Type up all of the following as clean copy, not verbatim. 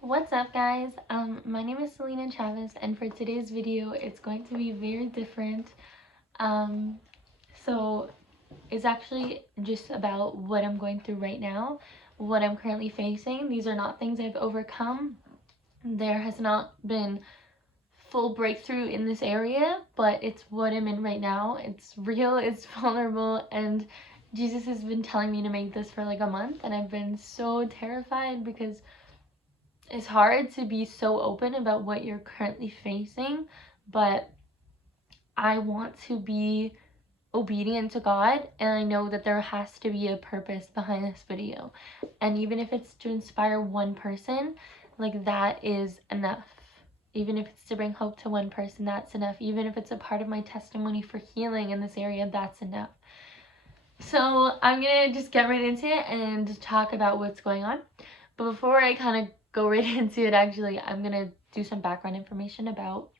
What's up, guys? My name is Selena Chavez, and for today's video it's going to be very different. um so it's actually just about what I'm going through right now, what I'm currently facing. These are not things I've overcome. There has not been full breakthrough in this area, but it's what I'm in right now. It's real, it's vulnerable, and Jesus has been telling me to make this for like a month, and I've been so terrified because it's hard to be so open about what you're currently facing, but I want to be obedient to God, and I know that there has to be a purpose behind this video. And even if it's to inspire one person, like, that is enough. Even if it's to bring hope to one person, that's enough. Even if it's a part of my testimony for healing in this area, that's enough. So I'm gonna just get right into it and talk about what's going on. But before I kind of go right into it, actually, I'm gonna do some background information about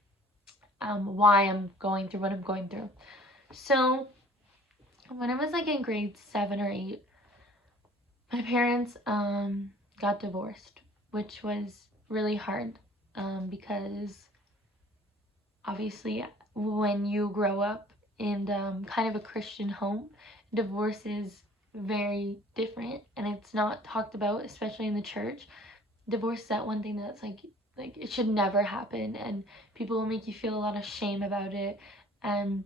why I'm going through what I'm going through. So when I was like in grade 7 or 8, my parents got divorced, which was really hard because obviously when you grow up in kind of a Christian home, divorce is very different and it's not talked about, especially in the church. Divorce is that one thing that's like it should never happen, and people will make you feel a lot of shame about it. And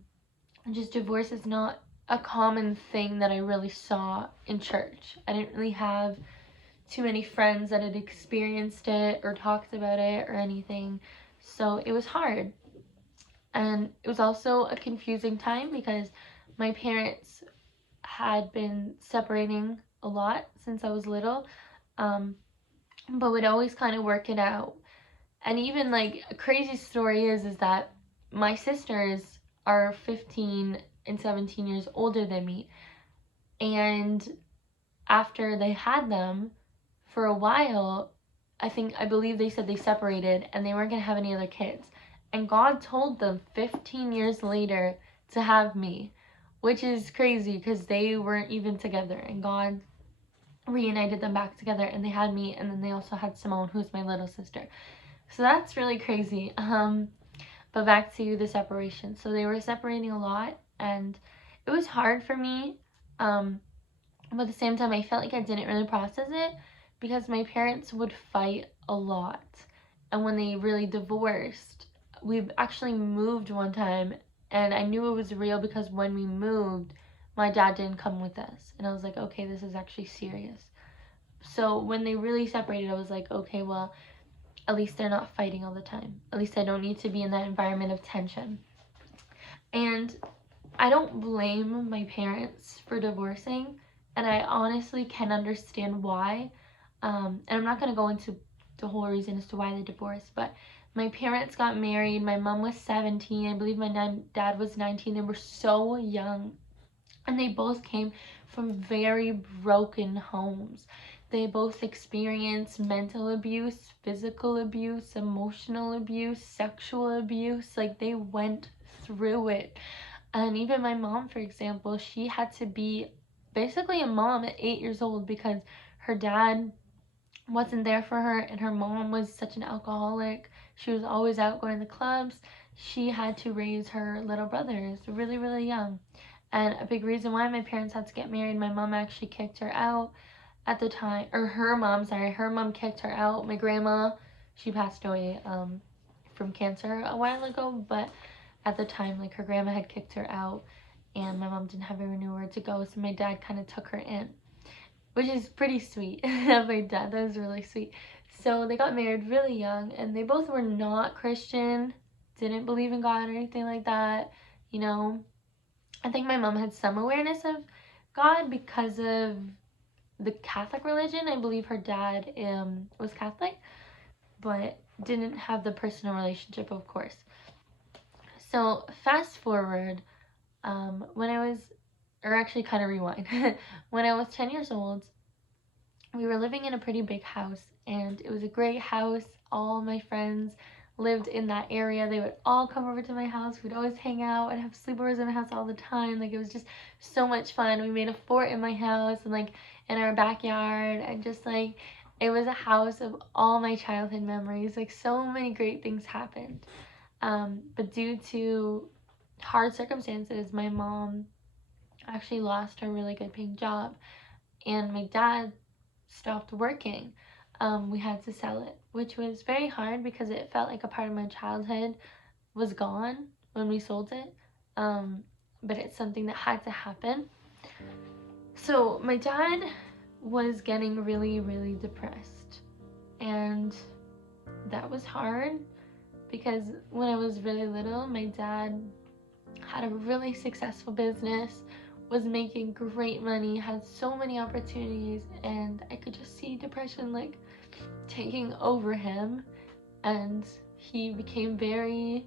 just divorce is not a common thing that I really saw in church. I didn't really have too many friends that had experienced it or talked about it or anything, so it was hard. And it was also a confusing time because my parents had been separating a lot since I was little, but would always kind of work it out. And even like a crazy story is that my sisters are 15 and 17 years older than me. And after they had them for a while, I believe they said they separated and they weren't going to have any other kids. And God told them 15 years later to have me, which is crazy because they weren't even together. And God reunited them back together and they had me, and then they also had Simone, who's my little sister. So that's really crazy. But back to the separation. So they were separating a lot, and it was hard for me. But at the same time, I felt like I didn't really process it because my parents would fight a lot. And when they really divorced, we actually moved one time, and I knew it was real because when we moved, my dad didn't come with us. And I was like, okay, this is actually serious. So when they really separated, I was like, okay, well, at least they're not fighting all the time. At least I don't need to be in that environment of tension. And I don't blame my parents for divorcing, and I honestly can understand why. And I'm not going to go into the whole reason as to why they divorced, but my parents got married. My mom was 17. I believe my dad was 19. They were so young, and they both came from very broken homes. They both experienced mental abuse, physical abuse, emotional abuse, sexual abuse. Like, they went through it. And even my mom, for example, she had to be basically a mom at 8 years old because her dad wasn't there for her, and her mom was such an alcoholic. She was always out going to clubs. She had to raise her little brothers really, really young. And a big reason why my parents had to get married, my mom actually kicked her out at the time, or her mom kicked her out. My grandma, she passed away from cancer a while ago, but at the time, like, her grandma had kicked her out, and my mom didn't have anywhere to go, so my dad kind of took her in, which is pretty sweet of my dad. That was really sweet. So they got married really young, and they both were not Christian, didn't believe in God or anything like that, you know. I think my mom had some awareness of God because of the Catholic religion. I believe her dad was Catholic, but didn't have the personal relationship, of course. So fast forward, when I was, or actually kind of rewind, when I was 10 years old, we were living in a pretty big house, and it was a great house. All my friends lived in that area. They would all come over to my house. We'd always hang out and have sleepovers in my house all the time. Like, it was just so much fun. We made a fort in my house and like in our backyard, and just like It was a house of all my childhood memories. Like, so many great things happened. But due to hard circumstances, my mom actually lost her really good paying job, and my dad stopped working. We had to sell it, which was very hard because it felt like a part of my childhood was gone when we sold it. But it's something that had to happen. So my dad was getting really, really depressed, and that was hard because when I was really little, my dad had a really successful business, was making great money, had so many opportunities, and I could just see depression like taking over him, and he became very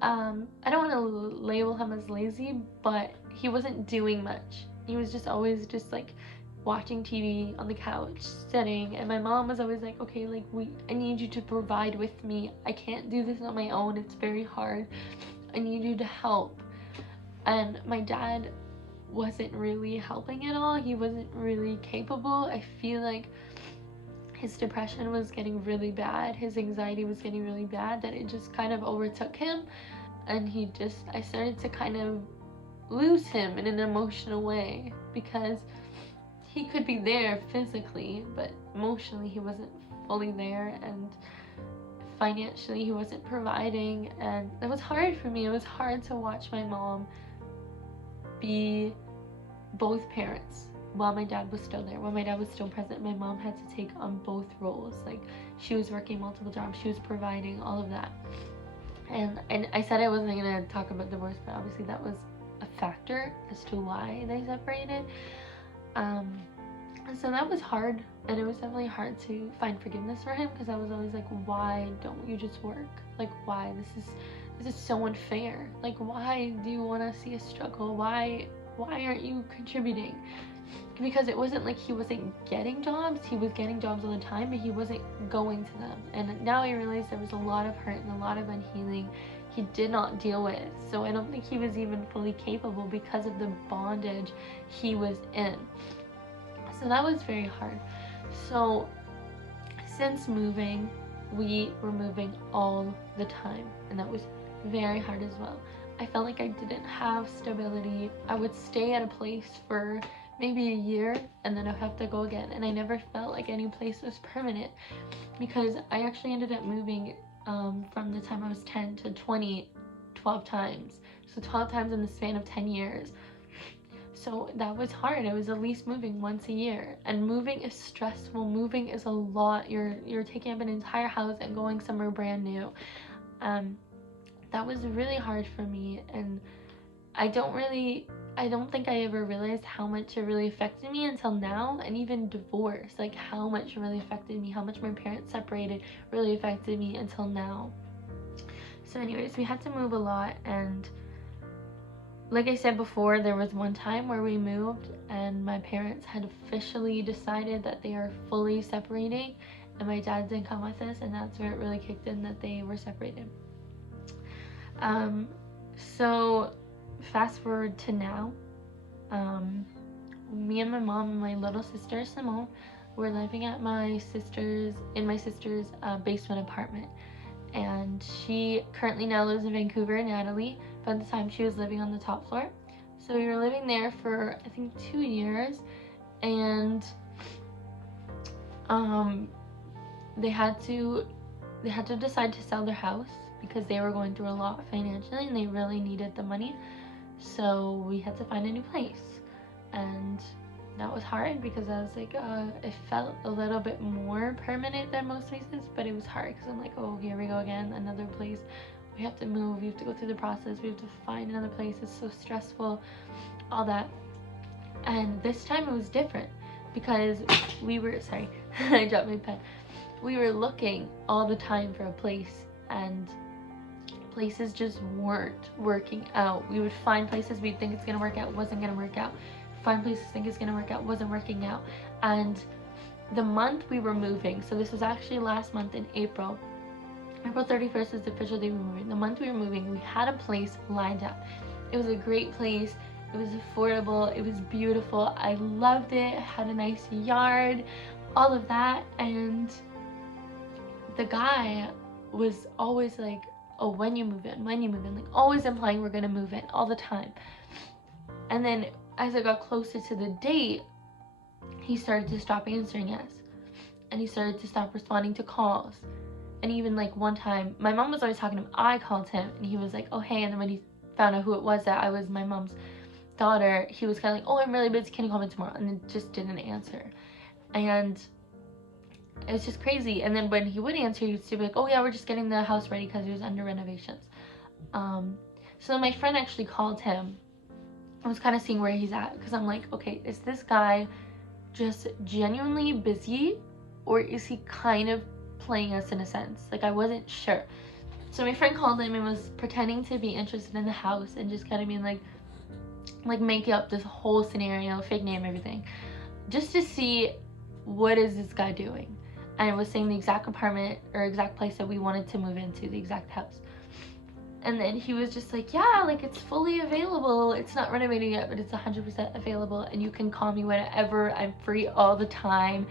I don't want to label him as lazy, but he wasn't doing much. He was just always just like watching TV on the couch, sitting, and my mom was always like, okay, like I need you to provide with me. I can't do this on my own. It's very hard. I need you to help. And my dad wasn't really helping at all. He wasn't really capable. I feel like his depression was getting really bad. His anxiety was getting really bad, that it just kind of overtook him. And I started to kind of lose him in an emotional way, because he could be there physically, but emotionally he wasn't fully there, and financially he wasn't providing, and it was hard for me. It was hard to watch my mom be both parents while my dad was still there. While my dad was still present, my mom had to take on both roles. Like, she was working multiple jobs, she was providing, all of that. And I said I wasn't gonna talk about divorce, but obviously that was a factor as to why they separated. And so that was hard, and it was definitely hard to find forgiveness for him, because I was always like, why don't you just work? Like, why? This is so unfair. Like, why do you want to see us struggle? Why aren't you contributing? Because it wasn't like he wasn't getting jobs. He was getting jobs all the time, but he wasn't going to them. And now I realize there was a lot of hurt and a lot of unhealing he did not deal with. So I don't think he was even fully capable because of the bondage he was in. So that was very hard. So since moving, we were moving all the time, and that was very hard as well. I felt like I didn't have stability. I would stay at a place for maybe a year, and then I'd have to go again, and I never felt like any place was permanent, because I actually ended up moving from the time I was 10 to 20 12 times. So 12 times in the span of 10 years. So that was hard. I was at least moving once a year, and moving is stressful. Moving is a lot. You're taking up an entire house and going somewhere brand new. That was really hard for me, and I don't think I ever realized how much it really affected me until now. And even divorce, like how much it really affected me, how much my parents separated really affected me until now. So anyways, we had to move a lot, and like I said before, there was one time where we moved and my parents had officially decided that they are fully separating, and my dad didn't come with us, and that's where it really kicked in that they were separated. So fast forward to now, me and my mom and my little sister Simone were living at my sister's basement apartment, and she currently now lives in Vancouver, Natalie, but at the time she was living on the top floor. So we were living there for I think 2 years, and they had to decide to sell their house because they were going through a lot financially and they really needed the money. So we had to find a new place, and that was hard because I was like, it felt a little bit more permanent than most places, but it was hard because I'm like, oh, here we go again, another place. We have to move, we have to go through the process, we have to find another place, it's so stressful, all that. And this time it was different because we were, sorry, I dropped my pen. We were looking all the time for a place, and places just weren't working out. We would find places we'd think it's gonna work out, wasn't gonna work out. Find places think it's gonna work out, wasn't working out. And the month we were moving, so this was actually last month in April 31st was the official day we were moving. The month we were moving, we had a place lined up. It was a great place, it was affordable, it was beautiful, I loved it, it had a nice yard, all of that. And the guy was always like, oh, when you move in, like always implying we're gonna move in all the time. And then as I got closer to the date, he started to stop answering us, and he started to stop responding to calls. And even like one time, my mom was always talking to him, I called him, and he was like, oh hey. And then when he found out who it was, that I was my mom's daughter, he was kind of like, oh, I'm really busy, can you call me tomorrow? And then just didn't answer. And it's just crazy. And then when he would answer, he would be like, oh yeah, we're just getting the house ready because it was under renovations. So my friend actually called him. I was kind of seeing where he's at, because I'm like, okay, is this guy just genuinely busy, or is he kind of playing us in a sense? Like, I wasn't sure. So my friend called him and was pretending to be interested in the house, and just kind of being like making up this whole scenario, fake name, everything, just to see what is this guy doing. And I was saying the exact apartment or exact place that we wanted to move into, the exact house. And then he was just like, yeah, like it's fully available. It's not renovated yet, but it's 100% available. And you can call me whenever. I'm free all the time.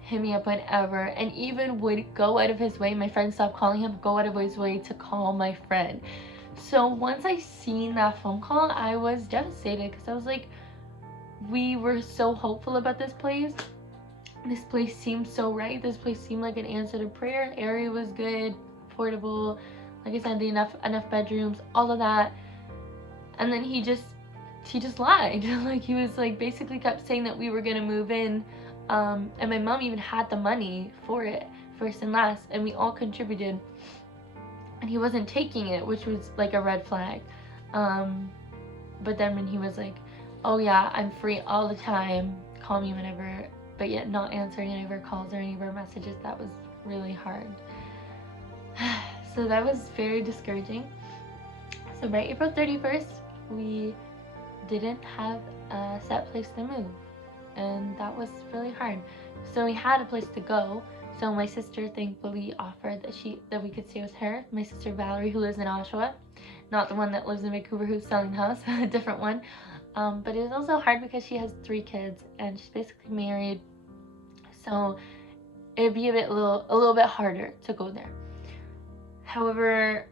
Hit me up whenever. And even would go out of his way. My friend stopped calling him, go out of his way to call my friend. So once I seen that phone call, I was devastated, because I was like, we were so hopeful about this place. This place seemed so right. This place seemed like an answer to prayer. Area was good, affordable. Like I said, enough bedrooms, all of that. And then he just lied. Like, he was like, basically kept saying that we were gonna move in. And my mom even had the money for it, first and last, and we all contributed. And he wasn't taking it, which was like a red flag. But then when he was like, oh yeah, I'm free all the time, call me whenever, but yet not answering any of our calls or any of our messages, that was really hard. So that was very discouraging. So by April 31st, we didn't have a set place to move, and that was really hard. So we had a place to go. So my sister thankfully offered that we could stay with her. My sister Valerie, who lives in Oshawa, not the one that lives in Vancouver who's selling the house, a different one. But it was also hard because she has 3 kids and she's basically married. So it'd be a little bit harder to go there. However,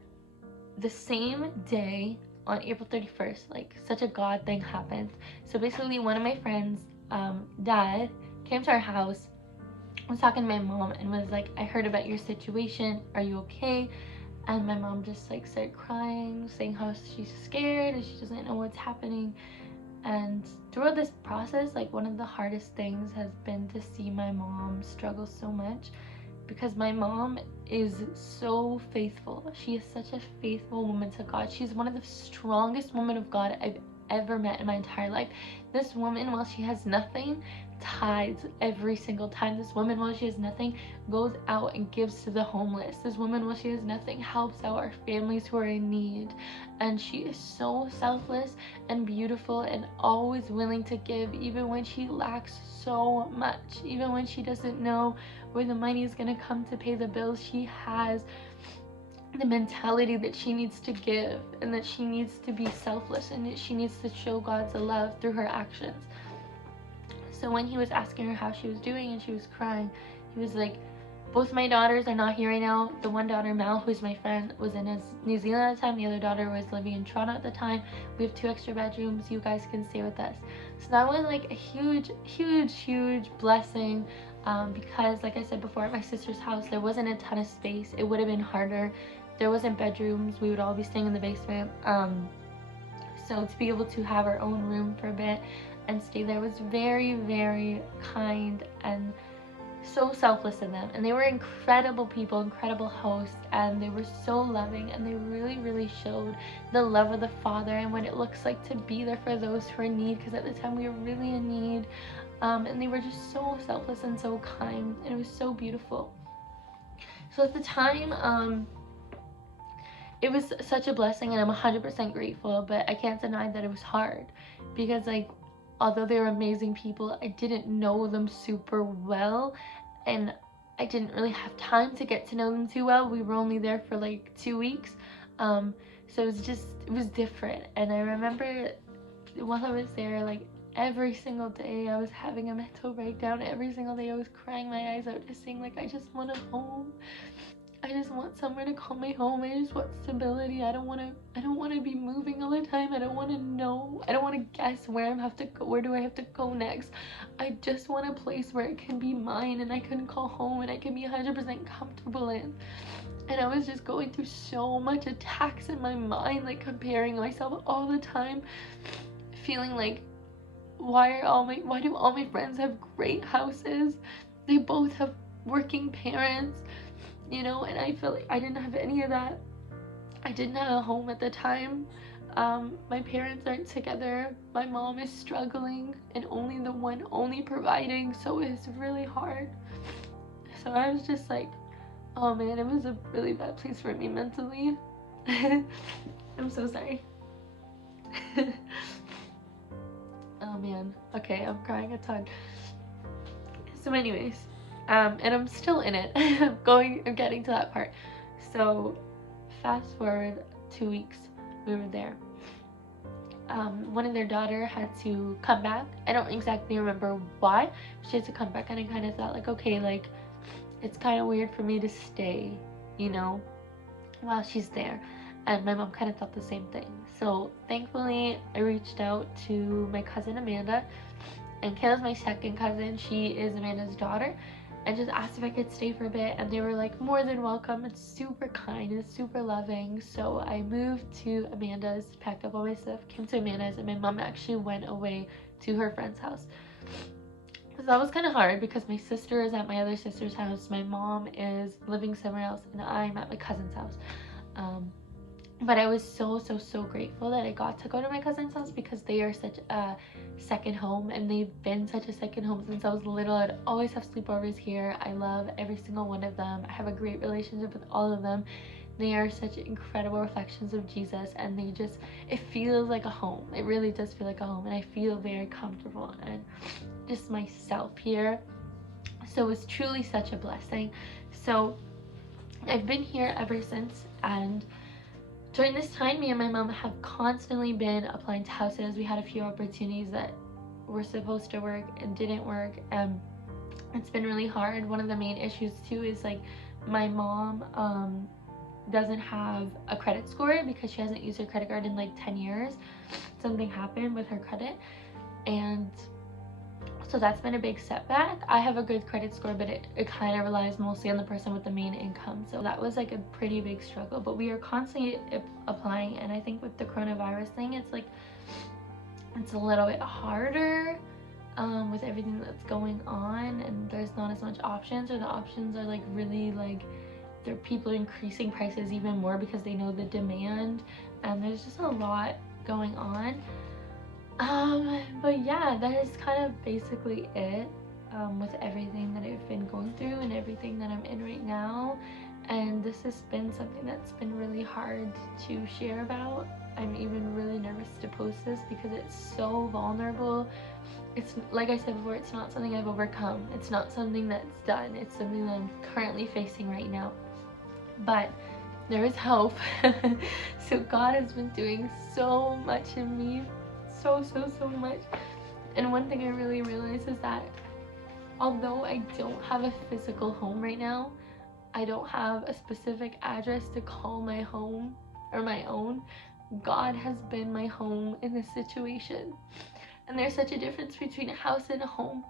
the same day on April 31st, like such a God thing happened. So basically one of my friends' dad came to our house, was talking to my mom, and was like, I heard about your situation, are you okay? And my mom just like started crying, saying how she's scared and she doesn't know what's happening. And throughout this process, like, one of the hardest things has been to see my mom struggle so much, because my mom is so faithful. She is such a faithful woman to God. She's one of the strongest women of God I've ever met in my entire life. This woman, while she has nothing, tithes every single time. This woman, while she has nothing, goes out and gives to the homeless. This woman, while she has nothing, helps out our families who are in need. And she is so selfless and beautiful and always willing to give, even when she lacks so much. Even when she doesn't know where the money is going to come to pay the bills, she has the mentality that she needs to give, and that she needs to be selfless, and that she needs to show God's love through her actions. So when he was asking her how she was doing and she was crying, he was like, both my daughters are not here right now. The one daughter, Mal, who's my friend, was in New Zealand at the time. The other daughter was living in Toronto at the time. We have 2 extra bedrooms. You guys can stay with us. So that was like a huge blessing, because like I said before, at my sister's house, there wasn't a ton of space. It would have been harder. There wasn't bedrooms. We would all be staying in the basement. So to be able to have our own room for a bit and stay there was very kind and so selfless of them. And they were incredible people, incredible hosts, and they were so loving, and they really showed the love of the Father and what it looks like to be there for those who are in need, because at the time we were really in need. And they were just so selfless and so kind, and it was so beautiful. So at the time, it was such a blessing, and I'm 100% grateful, but I can't deny that it was hard, because like, although they were amazing people, I didn't know them super well, and I didn't really have time to get to know them too well. We were only there for like 2 weeks, so it was different. And I remember while I was there, like, every single day I was having a mental breakdown. Every single day I was crying my eyes out, just saying like, I just want a home. I just want somewhere to call my home. I just want stability. I don't want to be moving all the time. I don't want to know. I don't want to guess where do I have to go next. I just want a place where it can be mine and I can call home and I can be 100% comfortable in. And I was just going through so much attacks in my mind, like comparing myself all the time, feeling like, why do all my friends have great houses? They both have working parents, you know, and I feel like I didn't have any of that. I didn't have a home at the time. My parents aren't together. My mom is struggling and only providing, so it's really hard. So I was just like, oh man, it was a really bad place for me mentally. I'm so sorry. Oh man, okay, I'm crying a ton. So anyways, and I'm still in it. I'm getting to that part. So fast forward 2 weeks, we were there. One of their daughter had to come back. I don't exactly remember why. She had to come back, and I kind of thought like, okay, like it's kind of weird for me to stay, you know, while she's there. And my mom kind of thought the same thing. So thankfully, I reached out to my cousin Amanda, and Kayla's my second cousin. She is Amanda's daughter, and just asked if I could stay for a bit, and they were like, more than welcome. It's super kind, it's super loving. So I moved to Amanda's, packed up all my stuff, came to Amanda's, and my mom actually went away to her friend's house. So that was kind of hard because my sister is at my other sister's house, my mom is living somewhere else, and I'm at my cousin's house. But I was so grateful that I got to go to my cousin's house, because they are such a second home, and they've been such a second home since I was little. I'd always have sleepovers here. I love every single one of them. I have a great relationship with all of them. They are such incredible reflections of Jesus, and it feels like a home. It really does feel like a home, and I feel very comfortable and just myself here. So it's truly such a blessing. So I've been here ever since, and during this time, me and my mom have constantly been applying to houses. We had a few opportunities that were supposed to work and didn't work, and it's been really hard. One of the main issues too is like my mom doesn't have a credit score because she hasn't used her credit card in like 10 years. Something happened with her credit, and so that's been a big setback. I have a good credit score, but it kind of relies mostly on the person with the main income. So that was like a pretty big struggle, but we are constantly applying. And I think with the coronavirus thing, it's a little bit harder with everything that's going on, and there's not as much options, or the options are like really like, people are increasing prices even more because they know the demand, and there's just a lot going on. But yeah, that is kind of basically it with everything that I've been going through and everything that I'm in right now. And this has been something that's been really hard to share about. I'm even really nervous to post this because it's so vulnerable. It's like I said before, it's not something I've overcome. It's not something that's done. It's something that I'm currently facing right now. But there is hope. So God has been doing so much in me. So much. And one thing I really realized is that although I don't have a physical home right now, I don't have a specific address to call my home or my own, God has been my home in this situation. And there's such a difference between a house and a home,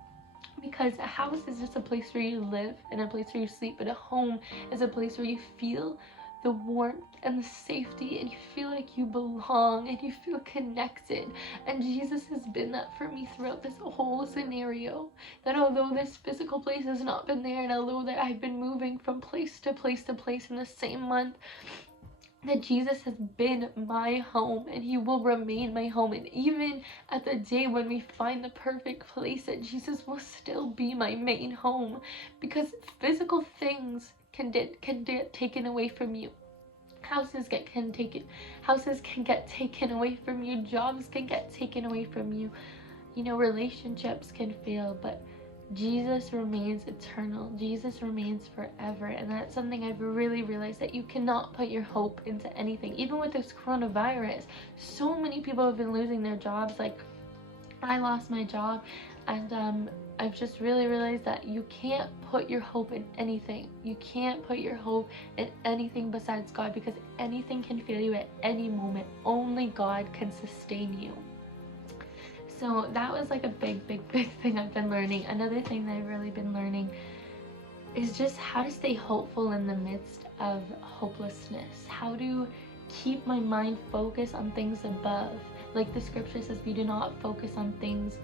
because a house is just a place where you live and a place where you sleep, but a home is a place where you feel the warmth and the safety, and you feel like you belong and you feel connected. And Jesus has been that for me throughout this whole scenario. That although this physical place has not been there, and although that I've been moving from place to place to place in the same month, that Jesus has been my home, and he will remain my home. And even at the day when we find the perfect place, that Jesus will still be my main home, because physical things can get taken away from you. Houses can get taken away from you. Jobs can get taken away from you. You know, relationships can fail, but Jesus remains eternal. Jesus remains forever. And that's something I've really realized, that you cannot put your hope into anything. Even with this coronavirus, so many people have been losing their jobs. Like, I lost my job, and I've just really realized that you can't put your hope in anything. You can't put your hope in anything besides God, because anything can fail you at any moment. Only God can sustain you. So that was like a big thing I've been learning. Another thing that I've really been learning is just how to stay hopeful in the midst of hopelessness. How to keep my mind focused on things above. Like the scripture says, we do not focus on things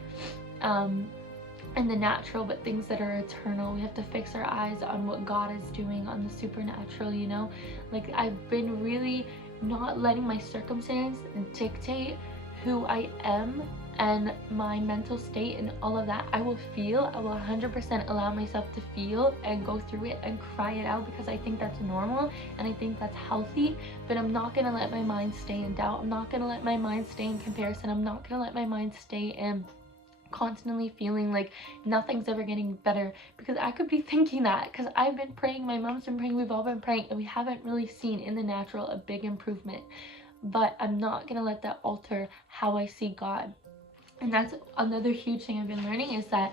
in the natural, but things that are eternal. We have to fix our eyes on what God is doing, on the supernatural, you know? Like, I've been really not letting my circumstance dictate who I am and my mental state and all of that. I will 100% allow myself to feel and go through it and cry it out, because I think that's normal and I think that's healthy. But I'm not gonna let my mind stay in doubt. I'm not gonna let my mind stay in comparison. I'm not gonna let my mind stay in constantly feeling like nothing's ever getting better, because I could be thinking that, because I've been praying, my mom's been praying, we've all been praying, and we haven't really seen in the natural a big improvement. But I'm not gonna let that alter how I see God. And that's another huge thing I've been learning, is that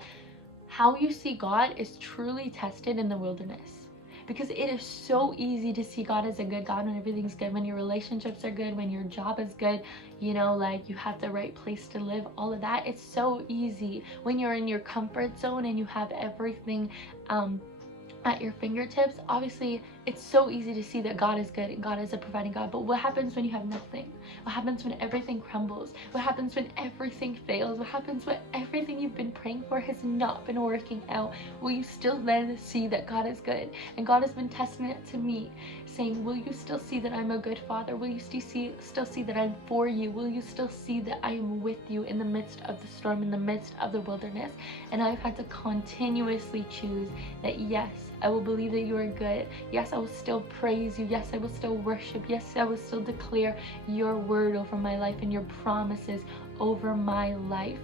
how you see God is truly tested in the wilderness. Because it is so easy to see God as a good God when everything's good, when your relationships are good, when your job is good, you know, like you have the right place to live, all of that. It's so easy when you're in your comfort zone and you have everything at your fingertips. Obviously, it's so easy to see that God is good and God is a providing God. But what happens when you have nothing? What happens when everything crumbles? What happens when everything fails? What happens when everything you've been praying for has not been working out? Will you still then see that God is good? And God has been testing it to me, saying, will you still see that I'm a good father? Will you still see that I'm for you? Will you still see that I am with you in the midst of the storm, in the midst of the wilderness? And I've had to continuously choose that, yes, I will believe that you are good. Yes, I will still praise you. Yes, I will still worship. Yes, I will still declare your word over my life and your promises over my life.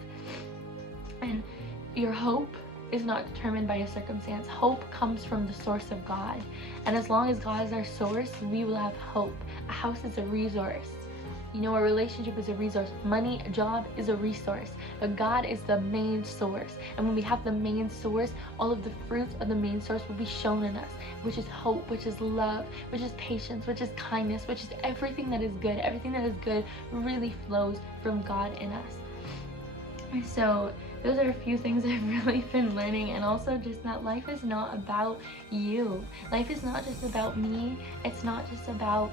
And your hope is not determined by a circumstance. Hope comes from the source of God. And as long as God is our source, we will have hope. A house is a resource. You know, a relationship is a resource. Money, a job is a resource. But God is the main source. And when we have the main source, all of the fruits of the main source will be shown in us, which is hope, which is love, which is patience, which is kindness, which is everything that is good. Everything that is good really flows from God in us. So those are a few things I've really been learning. And also just that life is not about you. Life is not just about me. It's not just about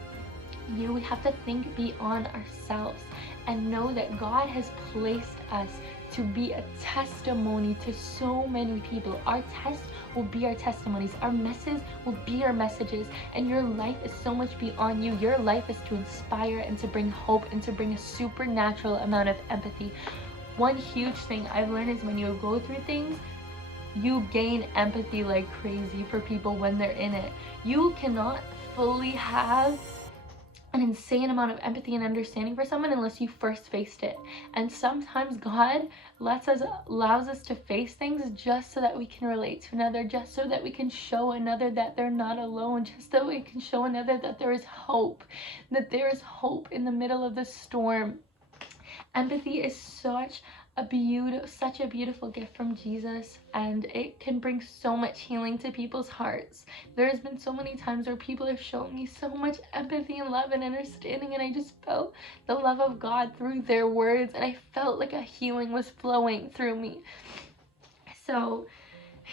you. We have to think beyond ourselves and know that God has placed us to be a testimony to so many people. Our tests will be our testimonies. Our message will be our messages. And your life is so much beyond you. Your life is to inspire and to bring hope and to bring a supernatural amount of empathy. One huge thing I've learned is when you go through things, you gain empathy like crazy for people when they're in it. You cannot fully have an insane amount of empathy and understanding for someone unless you first faced it. And sometimes God allows us to face things just so that we can relate to another, just so that we can show another that they're not alone, just so we can show another that there is hope in the middle of the storm. Empathy is such a beautiful gift from Jesus, and it can bring so much healing to people's hearts. There's been so many times where people have shown me so much empathy and love and understanding, and I just felt the love of God through their words, and I felt like a healing was flowing through me. So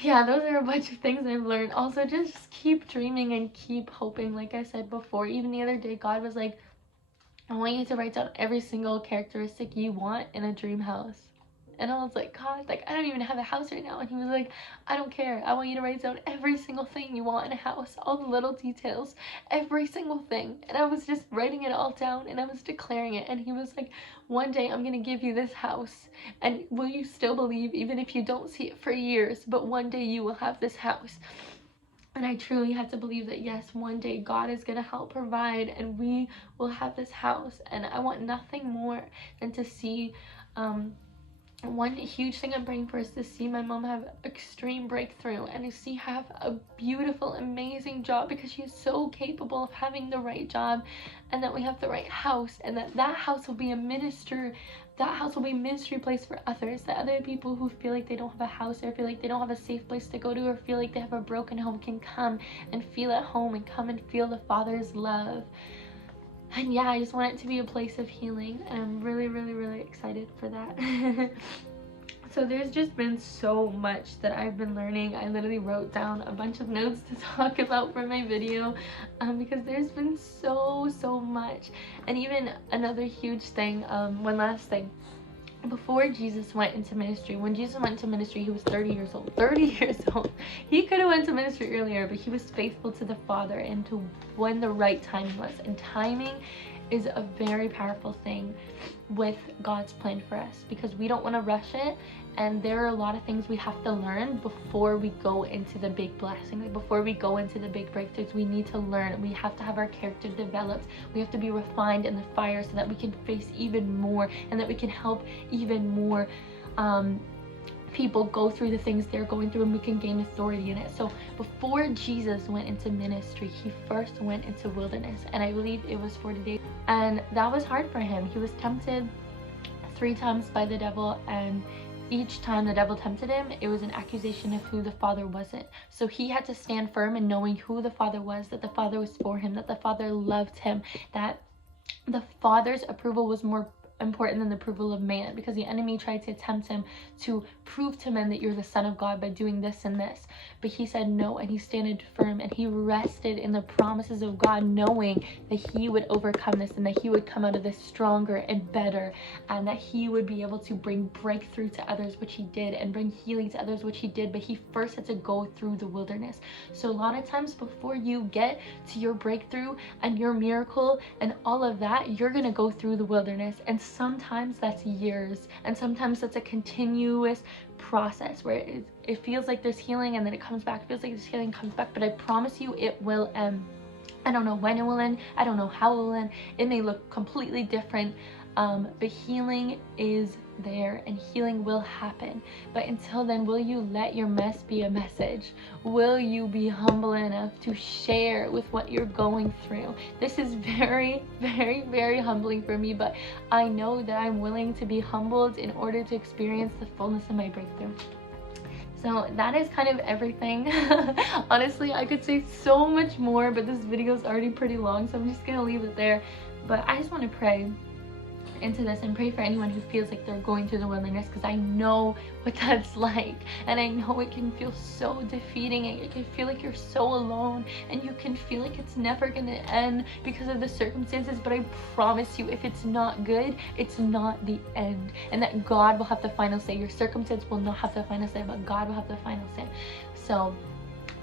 yeah, those are a bunch of things I've learned. Also, just keep dreaming and keep hoping. Like I said before, even the other day, God was like, I want you to write down every single characteristic you want in a dream house. And I was like, God, like, I don't even have a house right now. And he was like, I don't care. I want you to write down every single thing you want in a house, all the little details, every single thing. And I was just writing it all down and I was declaring it. And he was like, one day I'm going to give you this house. And will you still believe, even if you don't see it for years, but one day you will have this house? And I truly had to believe that, yes, one day God is going to help provide and we will have this house. And I want nothing more than to see one huge thing I'm praying for is to see my mom have extreme breakthrough and to see her have a beautiful, amazing job, because she is so capable of having the right job, and that we have the right house, and that house will be a minister. That house will be a ministry place for others, that other people who feel like they don't have a house, or feel like they don't have a safe place to go to, or feel like they have a broken home, can come and feel at home and come and feel the Father's love. And yeah, I just want it to be a place of healing, and I'm really, really, really excited for that. So there's just been so much that I've been learning. I literally wrote down a bunch of notes to talk about for my video, because there's been so much. And even another huge thing, one last thing. Before Jesus went into ministry, when Jesus went into ministry, he was 30 years old. 30 years old. He could have went to ministry earlier, but he was faithful to the Father and to when the right time was. And timing is a very powerful thing with God's plan for us, because we don't want to rush it, and there are a lot of things we have to learn before we go into the big blessing. Like before we go into the big breakthroughs, we need to learn. We have to have our character developed. We have to be refined in the fire so that we can face even more, and that we can help even more people go through the things they're going through, and we can gain authority in it. So before Jesus went into ministry, he first went into wilderness, and I believe it was 40 days, and that was hard for him. He was tempted 3 times by the devil, and each time the devil tempted him, it was an accusation of who the Father wasn't. So he had to stand firm in knowing who the Father was, that the Father was for him, that the Father loved him, that the Father's approval was more important than the approval of man, because the enemy tried to tempt him to prove to men that you're the Son of God by doing this and this, but he said no, and he stood firm, and he rested in the promises of God, knowing that he would overcome this, and that he would come out of this stronger and better, and that he would be able to bring breakthrough to others, which he did, and bring healing to others, which he did. But he first had to go through the wilderness. So a lot of times before you get to your breakthrough and your miracle and all of that, you're gonna go through the wilderness, and sometimes that's years, and sometimes that's a continuous process where it feels like there's healing, and then it comes back. It feels like there's healing, comes back, but I promise you it will end. I don't know when it will end, I don't know how it will end, it may look completely different, but healing is there, and healing will happen. But until then, will you let your mess be a message? Will you be humble enough to share with what you're going through? This is very, very, very humbling for me, but I know that I'm willing to be humbled in order to experience the fullness of my breakthrough. So that is kind of everything. Honestly, I could say so much more, but this video is already pretty long, so I'm just gonna leave it there. But I just want to pray into this and pray for anyone who feels like they're going through the wilderness, because I know what that's like, and I know it can feel so defeating, and you can feel like you're so alone, and you can feel like it's never gonna end because of the circumstances. But I promise you, if it's not good, it's not the end, and that God will have the final say. Your circumstance will not have the final say, but God will have the final say. So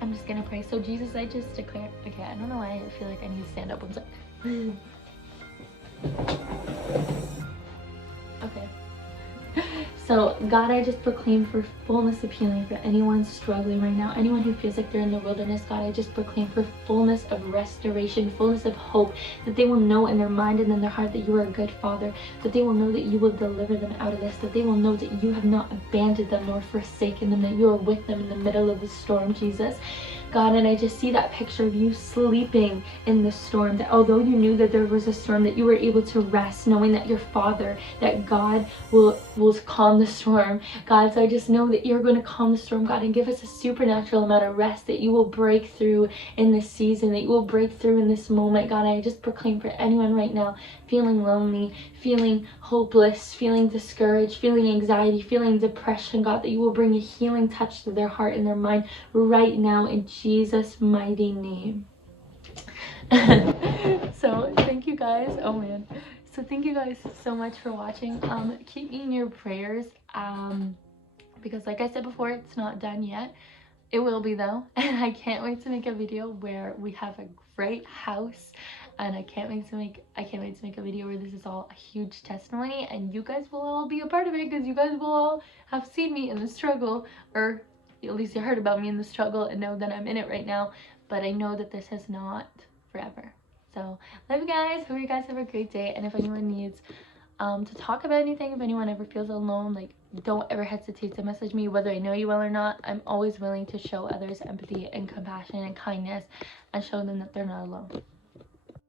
I'm just gonna pray. So Jesus, I just declare, okay, I don't know why I feel like I need to stand up one second. Okay. So God, I just proclaim for fullness of healing for anyone struggling right now, anyone who feels like they're in the wilderness. God, I just proclaim for fullness of restoration, fullness of hope, that they will know in their mind and in their heart that you are a good Father, that they will know that you will deliver them out of this, that they will know that you have not abandoned them nor forsaken them, that you are with them in the middle of the storm, Jesus. God, and I just see that picture of you sleeping in the storm, that although you knew that there was a storm, that you were able to rest, knowing that your Father, that God will calm the storm. God, so I just know that you're going to calm the storm, God, and give us a supernatural amount of rest, that you will break through in this season, that you will break through in this moment. God, I just proclaim for anyone right now feeling lonely, feeling hopeless, feeling discouraged, feeling anxiety, feeling depression, God, that you will bring a healing touch to their heart and their mind right now in Jesus' mighty name. So thank you guys. Oh man. So thank you guys so much for watching. Keep me in your prayers, because like I said before, it's not done yet. It will be though, and I can't wait to make a video where we have a great house, and I can't wait to make a video where this is all a huge testimony, and you guys will all be a part of it, because you guys will all have seen me in the struggle, or at least you heard about me in the struggle and know that I'm in it right now. But I know that this is not forever. So love you guys, hope you guys have a great day, and if anyone needs to talk about anything, if anyone ever feels alone, like don't ever hesitate to message me, whether I know you well or not. I'm always willing to show others empathy and compassion and kindness and show them that they're not alone.